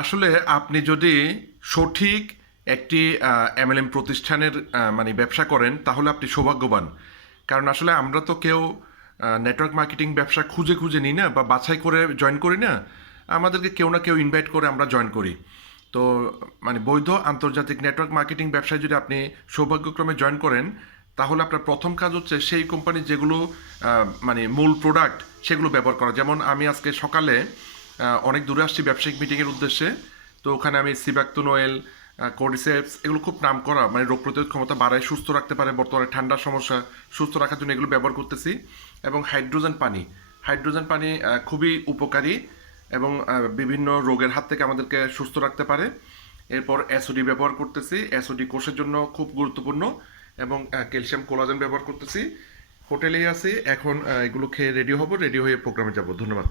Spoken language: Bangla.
আসলে আপনি যদি সঠিক একটি এমএলএম প্রতিষ্ঠানের মানে ব্যবসা করেন তাহলে আপনি সৌভাগ্যবান। কারণ আসলে আমরা তো কেউ নেটওয়ার্ক মার্কেটিং ব্যবসা খুঁজে খুঁজে নিই না বা বাছাই করে জয়েন করি না। আমাদেরকে কেউ না কেউ ইনভাইট করে আমরা জয়েন করি। তো মানে বৈধ আন্তর্জাতিক নেটওয়ার্ক মার্কেটিং ব্যবসায় যদি আপনি সৌভাগ্যক্রমে জয়েন করেন তাহলে আপনার প্রথম কাজ হচ্ছে সেই কোম্পানির যেগুলো মানে মূল প্রোডাক্ট সেগুলো ব্যবহার করা। যেমন আমি আজকে সকালে অনেক দূরে আসছি ব্যবসায়িক মিটিংয়ের উদ্দেশ্যে। তো ওখানে আমি সিবাক্তোন অয়েল, কোর্ডিসেপস এগুলো খুব নাম করা, মানে রোগ প্রতিরোধ ক্ষমতা বাড়ায়, সুস্থ রাখতে পারে, বর্তমানে ঠান্ডার সমস্যা সুস্থ রাখার জন্য এগুলো ব্যবহার করতেছি। এবং হাইড্রোজেন পানি, হাইড্রোজেন পানি খুবই উপকারী এবং বিভিন্ন রোগের হাত থেকে আমাদেরকে সুস্থ রাখতে পারে। এরপর এসওডি ব্যবহার করতেছি, এসওডি কোষের জন্য খুব গুরুত্বপূর্ণ। এবং ক্যালসিয়াম কোলাজেন ব্যবহার করতেছি। হোটেলেই আছি এখন, এগুলো খেয়ে রেডি হব, রেডি হয়ে প্রোগ্রামে যাব। ধন্যবাদ।